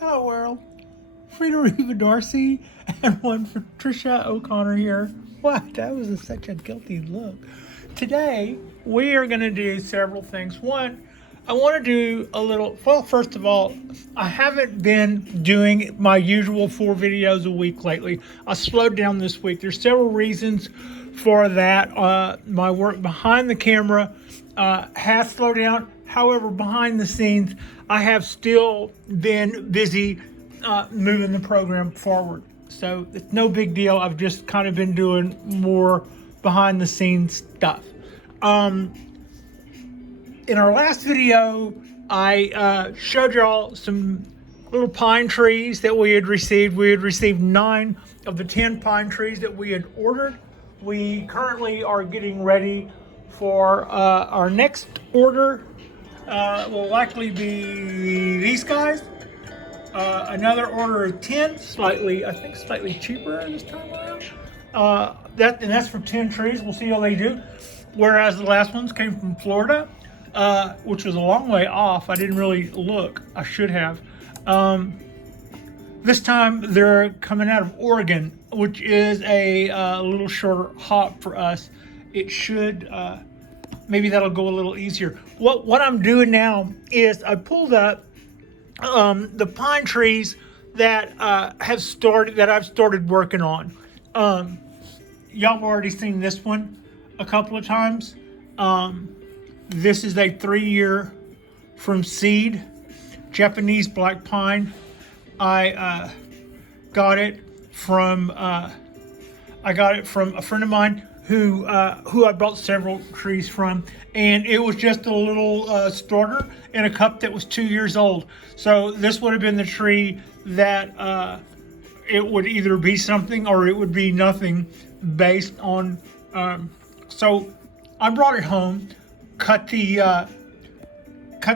Hello world. Frida Reva Darcy and one for Patricia O'Connor here. Wow, that was such a guilty look. Today, we are going to do several things. One, I want to do a little, well, first of all, I haven't been doing my usual 4 videos a week lately. I slowed down this week. There's several reasons for that. My work behind the camera has slowed down. However, behind the scenes, I have still been busy moving the program forward. So it's no big deal. I've just kind of been doing more behind the scenes stuff. In our last video, I showed y'all some little pine trees that we had received. We had received 9 of the 10 pine trees that we had ordered. We currently are getting ready for our next order. Will likely be these guys. Another order of 10, I think slightly cheaper this time around. That's for 10 trees. We'll see how they do. Whereas the last ones came from Florida, which was a long way off. I didn't really look. I should have. This time they're coming out of Oregon, which is a little shorter hop for us. It should, maybe that'll go a little easier. What I'm doing now is I pulled up the pine trees that I've started working on. Y'all have already seen this one a couple of times. This is a 3-year from seed Japanese black pine. I got it from a friend of mine who I bought several trees from, and it was just a little starter in a cup that was 2 years old. So this would have been the tree that it would either be something or it would be nothing based on. So I brought it home, cut the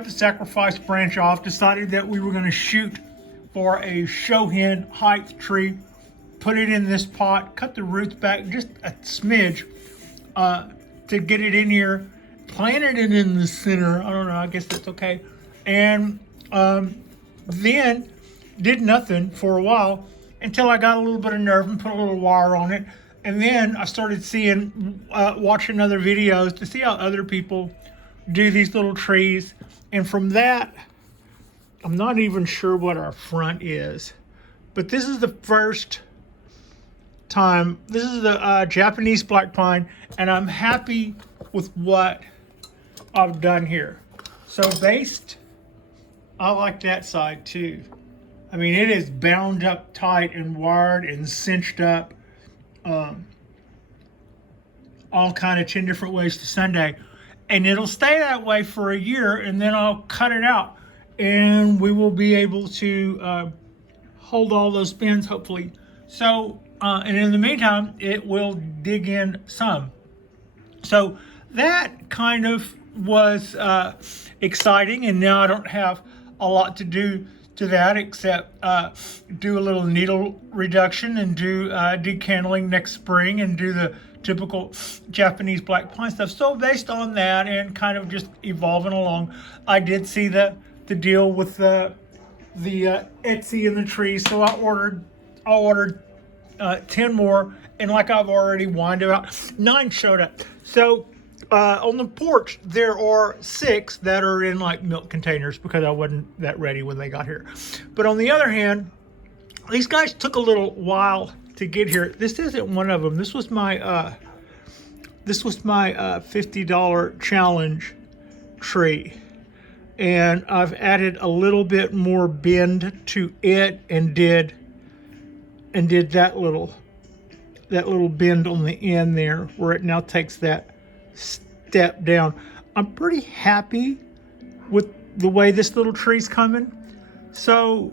sacrifice branch off, decided that we were going to shoot for a show hen height tree, put it in this pot, cut the roots back just a smidge to get it in here, planted it in the center. I don't know, I guess that's okay. And then did nothing for a while until I got a little bit of nerve and put a little wire on it. And then I started watching other videos to see how other people do these little trees. And from that, I'm not even sure what our front is, but this is the first time. This is the Japanese black pine, and I'm happy with what I've done here. So I like that side too. I mean, it is bound up tight and wired and cinched up. All kind of 10 different ways to Sunday. And it'll stay that way for a year, and then I'll cut it out. And we will be able to hold all those bends, hopefully. So, and in the meantime, it will dig in some. So that kind of was exciting, and now I don't have a lot to do to that except do a little needle reduction and do decandling next spring and do the typical Japanese black pine stuff. So based on that and kind of just evolving along, I did see the deal with the Etsy and the trees. So I ordered 10 more, and like I've already whined about, 9 showed up. So on the porch, there are 6 that are in like milk containers because I wasn't that ready when they got here. But on the other hand, these guys took a little while to get here. This isn't one of them. This was my $50 challenge tree, and I've added a little bit more bend to it and did that little bend on the end there where it now takes that step down. I'm pretty happy with the way this little tree's coming. So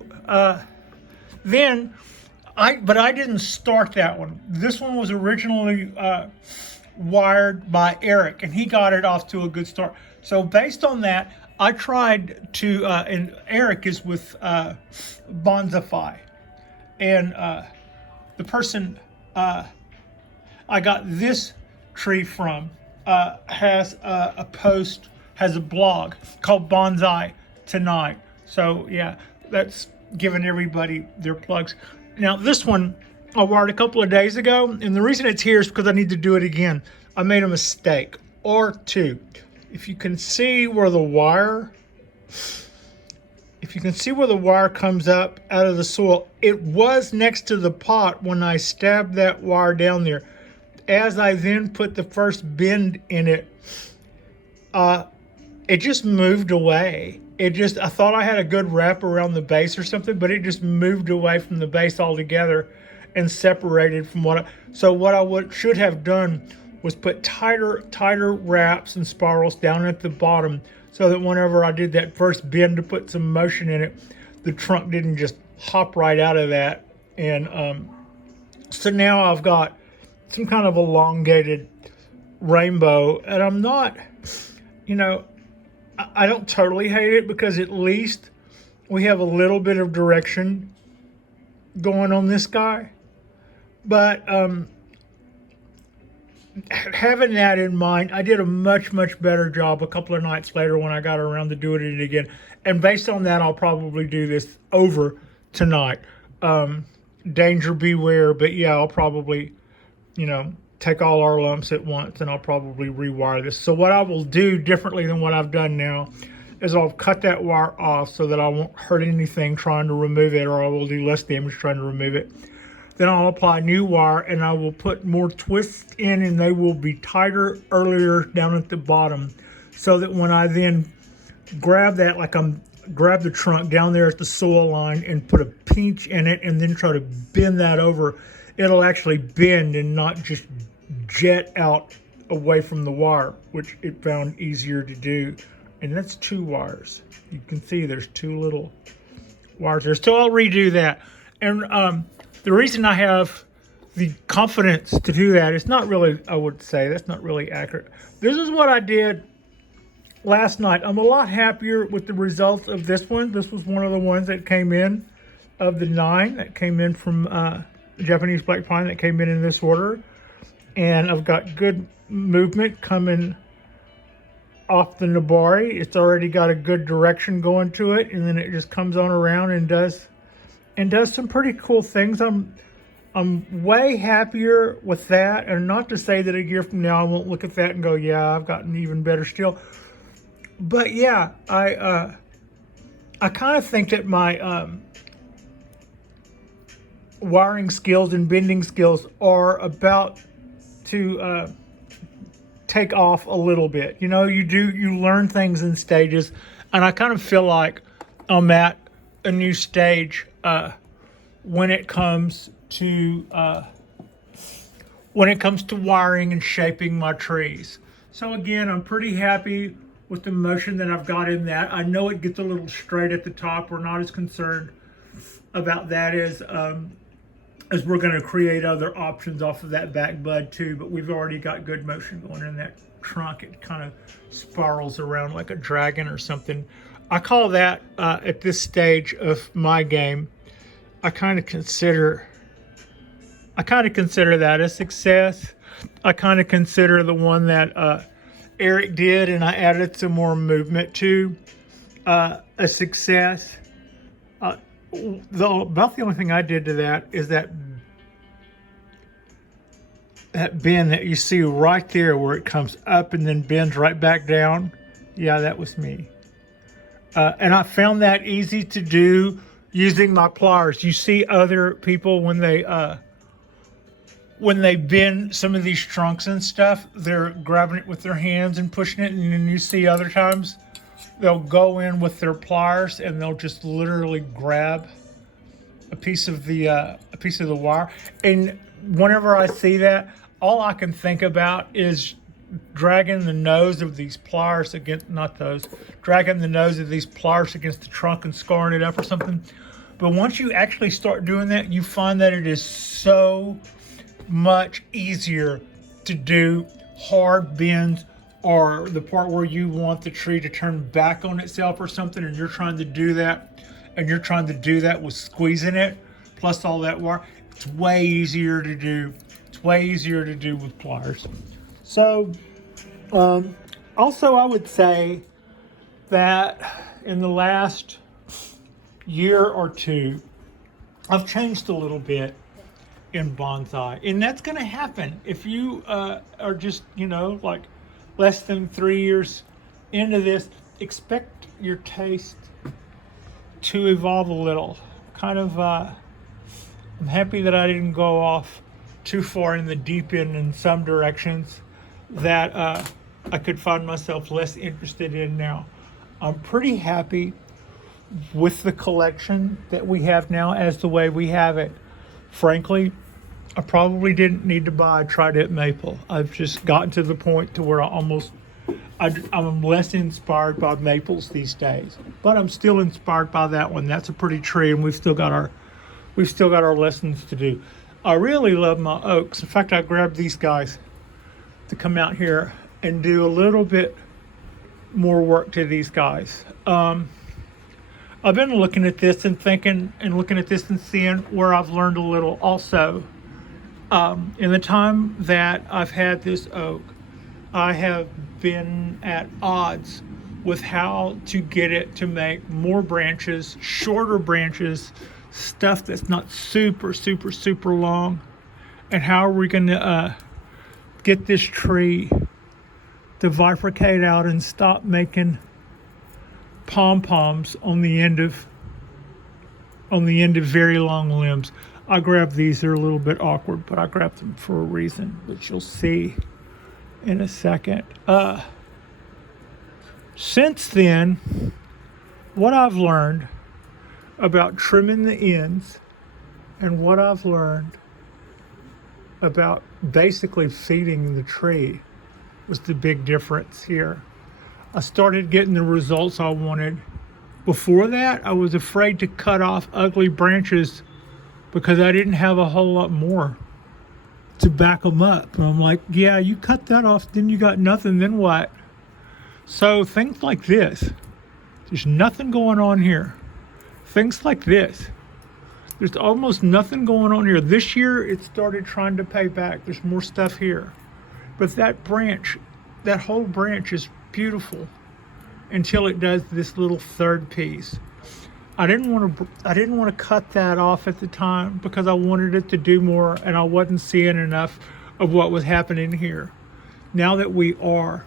but I didn't start that one. This one was originally wired by Eric, and he got it off to a good start. So based on that, I tried to, and Eric is with Bonsai, and the person I got this tree from has a blog called Bonsai Tonight. So yeah, that's giving everybody their plugs. Now this one I wired a couple of days ago, and the reason it's here is because I need to do it again. I made a mistake or two. If you can see where the wire comes up out of the soil, it was next to the pot when I stabbed that wire down there. As I then put the first bend in it, it just moved away. I thought I had a good wrap around the base or something, but it just moved away from the base altogether and separated from so what I should have done was put tighter wraps and spirals down at the bottom, so that whenever I did that first bend to put some motion in it, the trunk didn't just hop right out of that. And so now I've got some kind of elongated rainbow, and I'm not, I don't totally hate it, because at least we have a little bit of direction going on this guy. But having that in mind, I did a much better job a couple of nights later when I got around to doing it again. And based on that, I'll probably do this over tonight. Danger beware, but yeah, I'll probably, take all our lumps at once, and I'll probably rewire this. So what I will do differently than what I've done now is I'll cut that wire off so that I won't hurt anything trying to remove it, or I will do less damage trying to remove it. Then I'll apply new wire, and I will put more twists in, and they will be tighter earlier down at the bottom, so that when I then grab that, grab the trunk down there at the soil line and put a pinch in it and then try to bend that over, it'll actually bend and not just jet out away from the wire, which it found easier to do. And that's 2 wires. You can see there's 2 little wires there. So I'll redo that. And the reason I have the confidence to do that, it's not really, I would say, that's not really accurate. This is what I did last night. I'm a lot happier with the results of this one. This was one of the ones that came in, of the 9 that came in from Japanese black pine that came in this order. And I've got good movement coming off the Nabari. It's already got a good direction going to it, and then it just comes on around and does some pretty cool things. I'm way happier with that, and not to say that a year from now I won't look at that and go, yeah, I've gotten even better still. But yeah, I kind of think that my wiring skills and bending skills are about to take off a little bit. You learn things in stages, and I kind of feel like I'm at a new stage when it comes to wiring and shaping my trees. So again, I'm pretty happy with the motion that I've got in that. I know it gets a little straight at the top. We're not as concerned about that as we're going to create other options off of that back bud too, but we've already got good motion going in that trunk. It kind of spirals around like a dragon or something. I call that, at this stage of my game, I kind of consider that a success. I kind of consider the one that Eric did and I added some more movement to a success. About the only thing I did to that is that bend that you see right there where it comes up and then bends right back down. Yeah, that was me. And I found that easy to do using my pliers. You see other people when they bend some of these trunks and stuff, they're grabbing it with their hands and pushing it, and then you see other times they'll go in with their pliers and they'll just literally grab a piece of the wire. And whenever I see that, all I can think about is dragging the nose of these pliers against, dragging the nose of these pliers against the trunk and scarring it up or something. But once you actually start doing that, you find that it is so much easier to do hard bends, or the part where you want the tree to turn back on itself or something, and you're trying to do that, with squeezing it, plus all that wire. It's way easier to do. It's way easier to do with pliers. So, also I would say that in the last year or two, I've changed a little bit in bonsai, and that's going to happen if you are just, like less than 3 years into this. Expect your taste to evolve a little. I'm happy that I didn't go off too far in the deep end in some directions that I could find myself less interested in now. I'm pretty happy with the collection that we have now as the way we have it. Frankly, I probably didn't need to buy a Trident Maple. I've just gotten to the point to where I'm less inspired by maples these days, but I'm still inspired by that one. That's a pretty tree, and we've still got our lessons to do. I really love my oaks. In fact, I grabbed these guys to come out here and do a little bit more work to these guys. I've been looking at this and thinking and looking at this and seeing where I've learned a little also. In the time that I've had this oak, I have been at odds with how to get it to make more branches, shorter branches, stuff that's not super, super, super long. And how are we going to get this tree to bifurcate out and stop making pom-poms on the end of very long limbs. I grabbed these. They're a little bit awkward, but I grabbed them for a reason, which you'll see in a second. Since then, what I've learned about trimming the ends and what I've learned about basically feeding the tree was the big difference here. I started getting the results I wanted. Before that, I was afraid to cut off ugly branches because I didn't have a whole lot more to back them up. And I'm like, yeah, you cut that off, then you got nothing, then what? So things like this, there's nothing going on here. Things like this, there's almost nothing going on here. This year, it started trying to pay back. There's more stuff here. But that branch, that whole branch is beautiful until it does this little third piece. I didn't want to cut that off at the time because I wanted it to do more, and I wasn't seeing enough of what was happening here. Now that we are,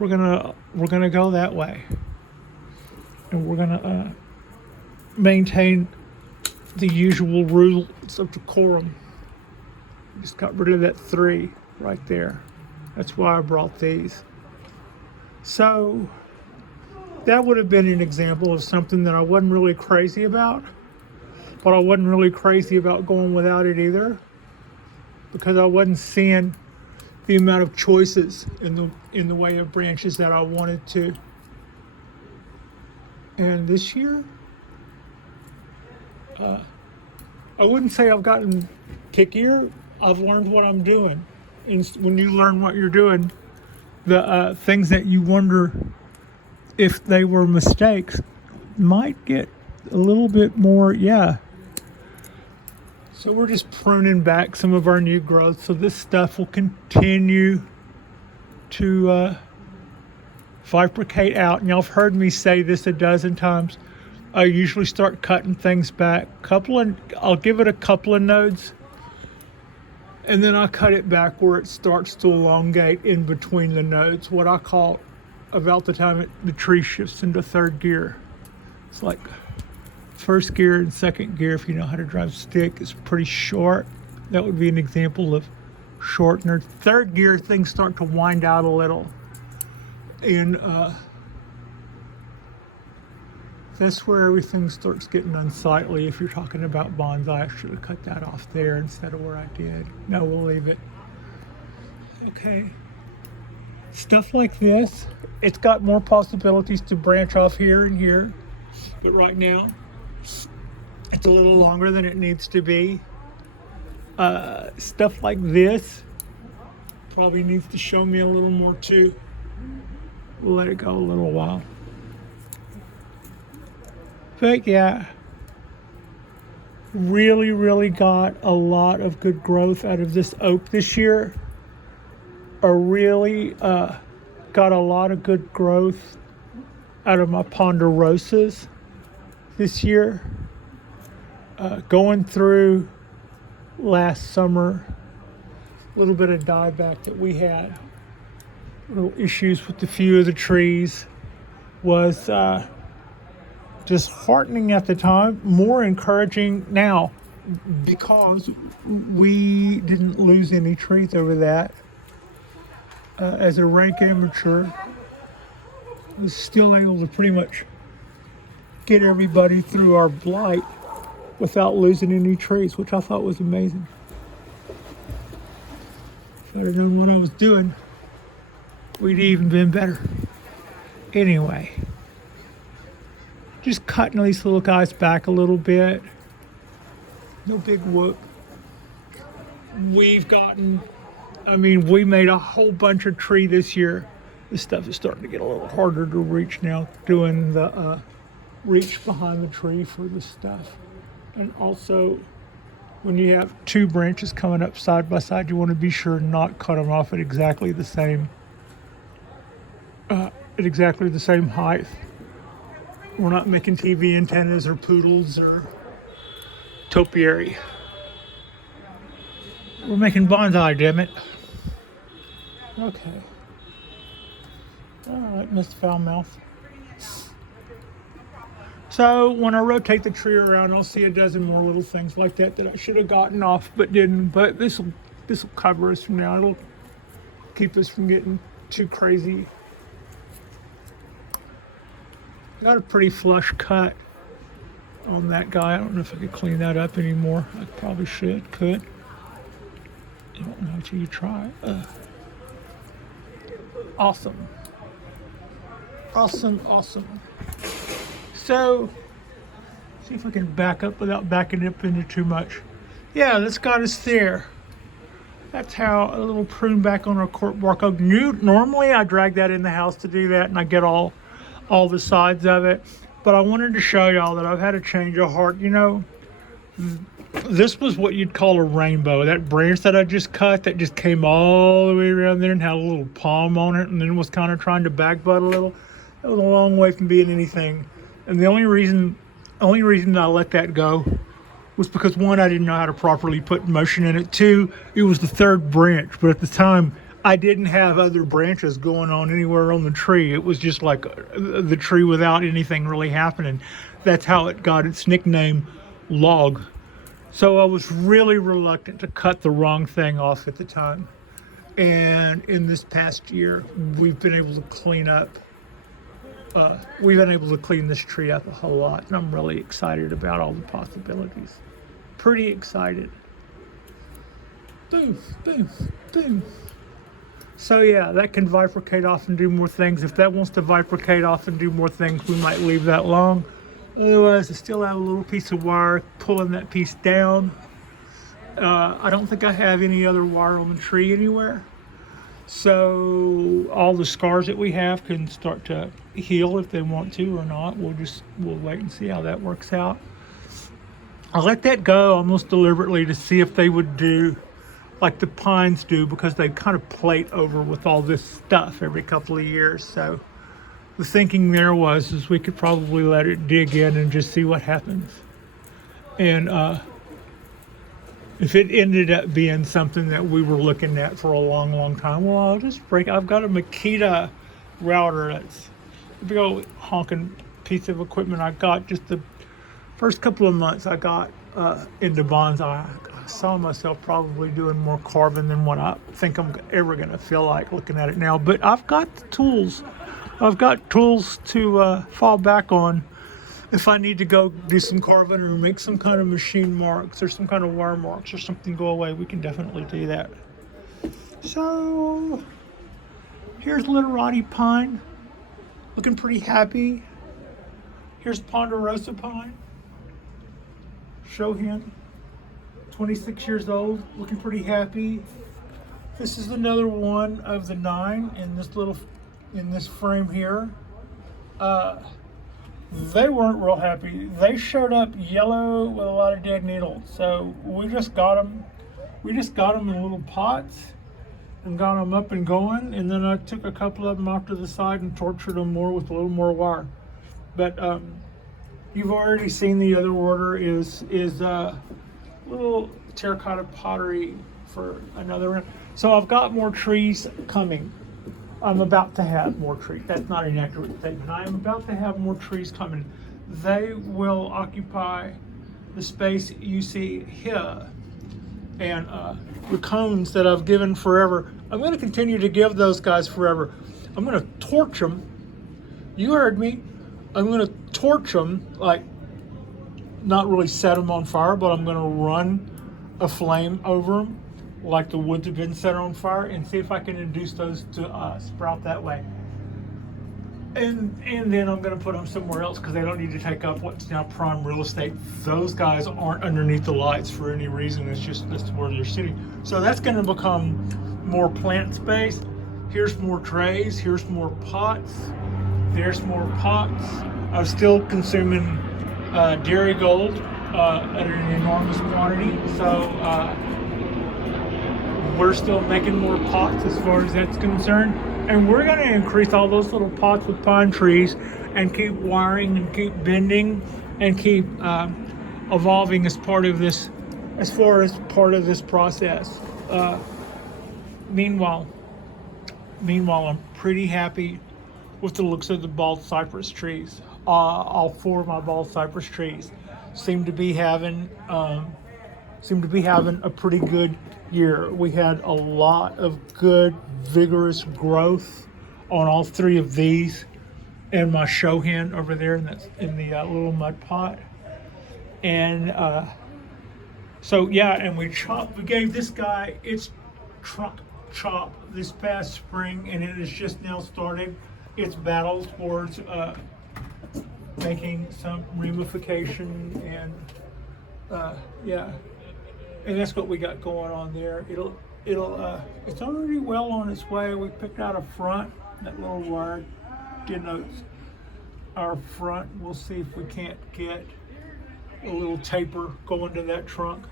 we're gonna go that way, and we're gonna maintain the usual rules of decorum. Just got rid of that 3 right there. That's why I brought these. So that would have been an example of something that I wasn't really crazy about, but I wasn't really crazy about going without it either, because I wasn't seeing the amount of choices in the way of branches that I wanted to. And this year, I wouldn't say I've gotten pickier. I've learned what I'm doing. And when you learn what you're doing, the things that you wonder if they were mistakes might get a little bit more, yeah. So we're just pruning back some of our new growth. So this stuff will continue to bifurcate out. And y'all have heard me say this a dozen times. I usually start cutting things back. I'll give it a couple of nodes, and then I cut it back where it starts to elongate in between the nodes, what I call about the time the tree shifts into third gear. It's like first gear and second gear, if you know how to drive stick, is pretty short. That would be an example of shortener. Third gear, things start to wind out a little. And that's where everything starts getting unsightly. If you're talking about bonsai, I should have cut that off there instead of where I did. No, we'll leave it. Okay. Stuff like this, it's got more possibilities to branch off here and here. But right now, it's a little longer than it needs to be. Stuff like this probably needs to show me a little more too. We'll let it go a little while. But yeah, really got a lot of good growth out of this oak this year. I really got a lot of good growth out of my ponderosas. this year. Going through last summer, a little bit of dieback that we had, little issues with a few of the trees, was disheartening at the time, more encouraging now, because we didn't lose any trees over that. As a rank amateur, I was still able to pretty much get everybody through our blight without losing any trees, which I thought was amazing. If I'd have known what I was doing, we'd even been better. Anyway, just cutting these little guys back a little bit. No big whoop. We made a whole bunch of tree this year. This stuff is starting to get a little harder to reach now, doing the reach behind the tree for the stuff. And also, when you have two branches coming up side by side, you want to be sure not cut them off at exactly the same height. We're not making TV antennas or poodles or topiary. We're making bonsai, damn it. Okay. All right, Mr. Foulmouth. So when I rotate the tree around, I'll see a dozen more little things like that I should have gotten off but didn't. But this will cover us from now. It'll keep us from getting too crazy. I got a pretty flush cut on that guy. I don't know if I could clean that up anymore. I probably could. I don't know until you try. Awesome. So, see if I can back up without backing up into too much. Yeah, that's got us there. That's how a little prune back on our cork bark. Normally I drag that in the house to do that, and I get all the sides of it. But I wanted to show y'all that I've had a change of heart. You know, this was what you'd call a rainbow. That branch that I just cut, that just came all the way around there and had a little palm on it, and then was kind of trying to back butt a little. That was a long way from being anything. And the only reason I let that go was because, one, I didn't know how to properly put motion in it. Two, it was the third branch. But at the time, I didn't have other branches going on anywhere on the tree. It was just like the tree without anything really happening. That's how it got its nickname, Log. So I was really reluctant to cut the wrong thing off at the time. And in this past year, we've been able to clean this tree up a whole lot, and I'm really excited about all the possibilities. Pretty excited. Boom. So yeah, that can bifurcate off and do more things. If that wants to bifurcate off and do more things, we might leave that long. Otherwise, I still have a little piece of wire pulling that piece down. I don't think I have any other wire on the tree anywhere. So all the scars that we have can start to heal if they want to or not. We'll wait and see how that works out. I let that go almost deliberately to see if they would do like the pines do, because they kind of plate over with all this stuff every couple of years. So the thinking there is we could probably let it dig in and just see what happens. And if it ended up being something that we were looking at for a long, long time, well, I've got a Makita router. That's a big old honking piece of equipment I got just the first couple of months I got into bonsai. I saw myself probably doing more carving than what I think I'm ever going to feel like looking at it now. But I've got the tools. I've got tools to fall back on if I need to go do some carving or make some kind of machine marks or some kind of wire marks or something go away. We can definitely do that. So here's Literati pine, looking pretty happy. Here's Ponderosa pine, Shohin, 26 years old, looking pretty happy. This is another one of the 9 in this frame here. They weren't real happy. They showed up yellow with a lot of dead needles. So we just got them. We just got them in little pots and got them up and going. And then I took a couple of them off to the side and tortured them more with a little more wire. But You've already seen the other order is little terracotta pottery for another room. So I've got more trees coming. I'm about to have more trees. That's not an accurate statement. I am about to have more trees coming. They will occupy the space you see here. And the cones that I've given forever, I'm going to continue to give those guys forever. I'm going to torch them. You heard me. I'm going to torch them, like not really set them on fire, but I'm going to run a flame over them like the woods have been set on fire, and see if I can induce those to sprout that way. And then I'm going to put them somewhere else because they don't need to take up what's now prime real estate. Those guys aren't underneath the lights for any reason. It's just that's where they're sitting. So that's going to become more plant space. Here's more trays. Here's more pots. There's more pots. I'm still consuming dairy gold at an enormous quantity. So we're still making more pots as far as that's concerned. And we're going to increase all those little pots with pine trees and keep wiring and keep bending and keep evolving as part of this, as far as part of this process. Meanwhile, I'm pretty happy with the looks of the bald cypress trees. All four of my bald cypress trees seem to be having a pretty good year. We had a lot of good, vigorous growth on all three of these, and my show hen over there in the little mud pot. And so yeah, and we gave this guy its trunk chop this past spring, and it has just now started its battle towards making some ramification, and yeah. And that's what we got going on there. It's already well on its way. We picked out a front. That little wire denotes our front. We'll see if we can't get a little taper going to that trunk.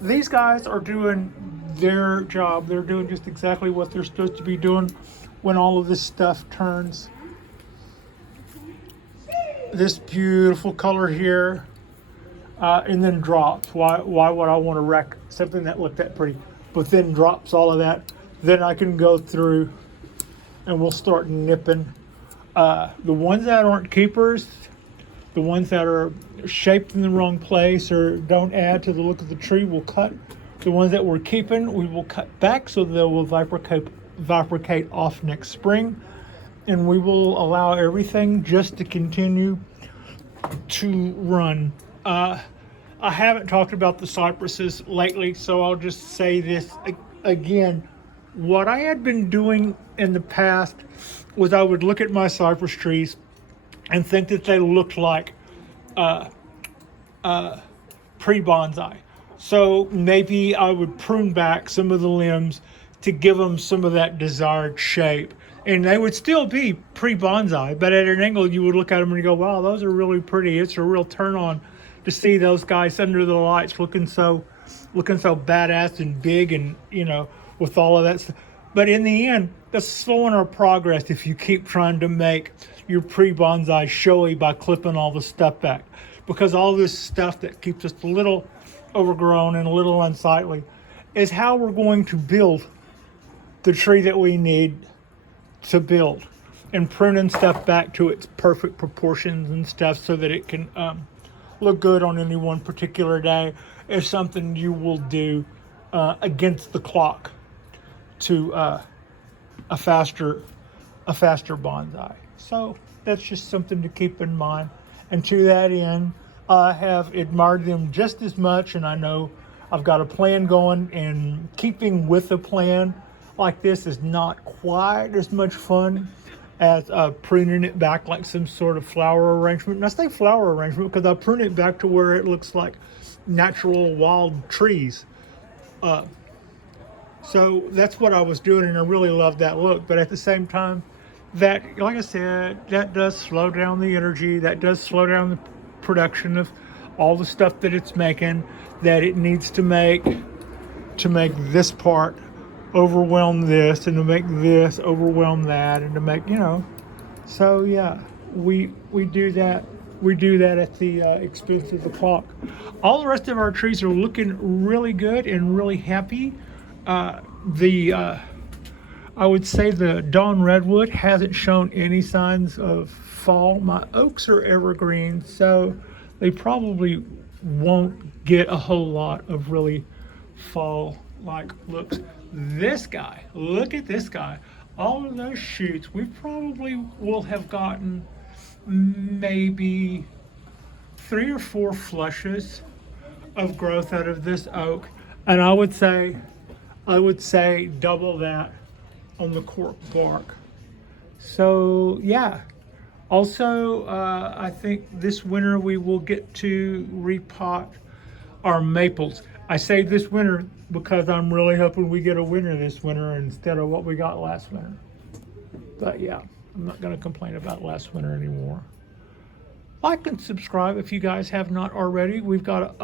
These guys are doing their job. They're doing just exactly what they're supposed to be doing when all of this stuff turns. This beautiful color here. And then drops. Why would I want to wreck something that looked that pretty? But then drops all of that. Then I can go through and we'll start nipping. The ones that aren't keepers, the ones that are shaped in the wrong place or don't add to the look of the tree, we'll cut. The ones that we're keeping, we will cut back so they will vibricate off next spring. And we will allow everything just to continue to run. I haven't talked about the cypresses lately, so I'll just say this again. What I had been doing in the past was I would look at my cypress trees and think that they looked like pre-bonsai. So maybe I would prune back some of the limbs to give them some of that desired shape. And they would still be pre-bonsai, but at an angle you would look at them and you go, wow, those are really pretty. It's a real turn on to see those guys under the lights looking so badass and big, and with all of that stuff. But in the end, that's slowing our progress if you keep trying to make your pre-bonsai showy by clipping all the stuff back, because all this stuff that keeps us a little overgrown and a little unsightly is how we're going to build the tree that we need to build, and pruning stuff back to its perfect proportions and stuff so that it can look good on any one particular day is something you will do against the clock to a faster bonsai. So that's just something to keep in mind. And to that end, I have admired them just as much, and I know I've got a plan going, and keeping with a plan like this is not quite as much fun as pruning it back like some sort of flower arrangement. And I say flower arrangement because I prune it back to where it looks like natural wild trees. So that's what I was doing, and I really loved that look. But at the same time, that, like I said, that does slow down the energy. That does slow down the production of all the stuff that it's making, that it needs to make this part overwhelm this, and to make this overwhelm that, and to make, so yeah, we do that we do that at the expense of the clock. All the rest of our trees are looking really good and really happy. The I would say the dawn redwood hasn't shown any signs of fall. My oaks are evergreen, so they probably won't get a whole lot of really fall-like looks. This guy, look at this guy. All of those shoots, we probably will have gotten maybe 3 or 4 flushes of growth out of this oak, and I would say double that on the cork bark. So yeah. Also, I think this winter we will get to repot our maples. I say this winter because I'm really hoping we get a winter this winter instead of what we got last winter. But yeah, I'm not going to complain about last winter anymore. Like and subscribe if you guys have not already. We've got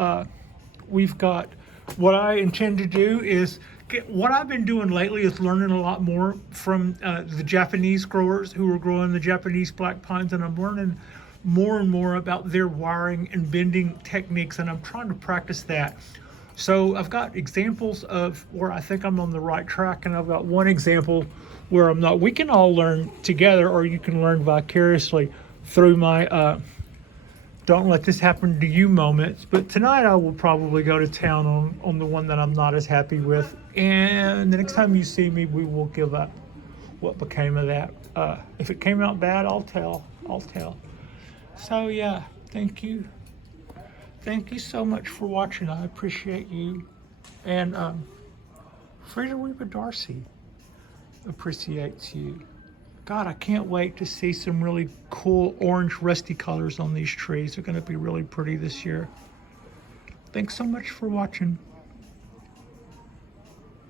what I intend to do is what I've been doing lately is learning a lot more from the Japanese growers who are growing the Japanese black pines, and I'm learning more and more about their wiring and bending techniques, and I'm trying to practice that. So I've got examples of where I think I'm on the right track, and I've got one example where I'm not. We can all learn together, or you can learn vicariously through my don't let this happen to you moments. But tonight I will probably go to town on the one that I'm not as happy with. And the next time you see me, we will give up what became of that. If it came out bad, I'll tell. So yeah, thank you. Thank you so much for watching. I appreciate you. And Frida Reba Darcy appreciates you. God, I can't wait to see some really cool orange rusty colors on these trees. They're going to be really pretty this year. Thanks so much for watching.